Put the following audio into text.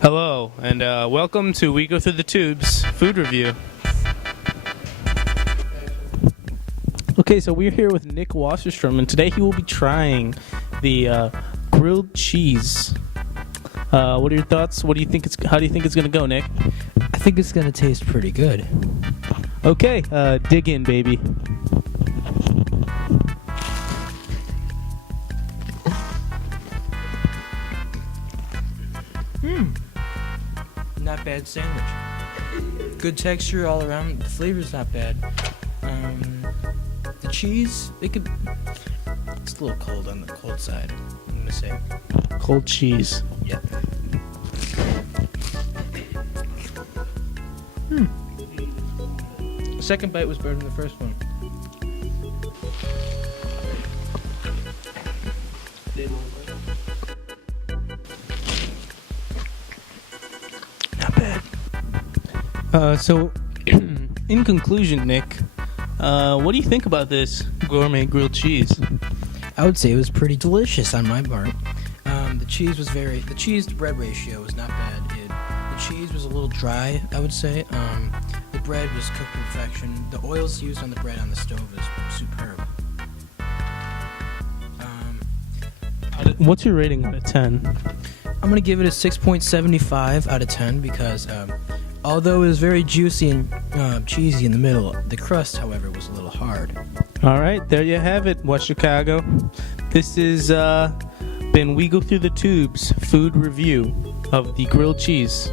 Hello, and welcome to We Go Through the Tubes food review. Okay, so we're here with Nick Wasserstrom, and today he will be trying the grilled cheese. What are your thoughts? How do you think it's going to go, Nick? I think it's gonna taste pretty good. Okay, dig in, baby. Not bad sandwich. Good texture all around. The flavor's not bad. The cheese, it's a little cold on the cold side, I'm gonna say. Cold cheese. Yep. The second bite was better than the first one. Not bad. So, in conclusion, Nick, what do you think about this gourmet grilled cheese? I would say it was pretty delicious on my part. The cheese to bread ratio was not bad. The cheese was a little dry, I would say. The bread was cooked to perfection. The oils used on the bread on the stove is superb. What's your rating out of 10? I'm gonna give it a 6.75 out of 10 because although it was very juicy and cheesy in the middle, the crust, however, was a little hard. All right, there you have it, West Chicago. This has been We Go Through the Tubes food review of the grilled cheese.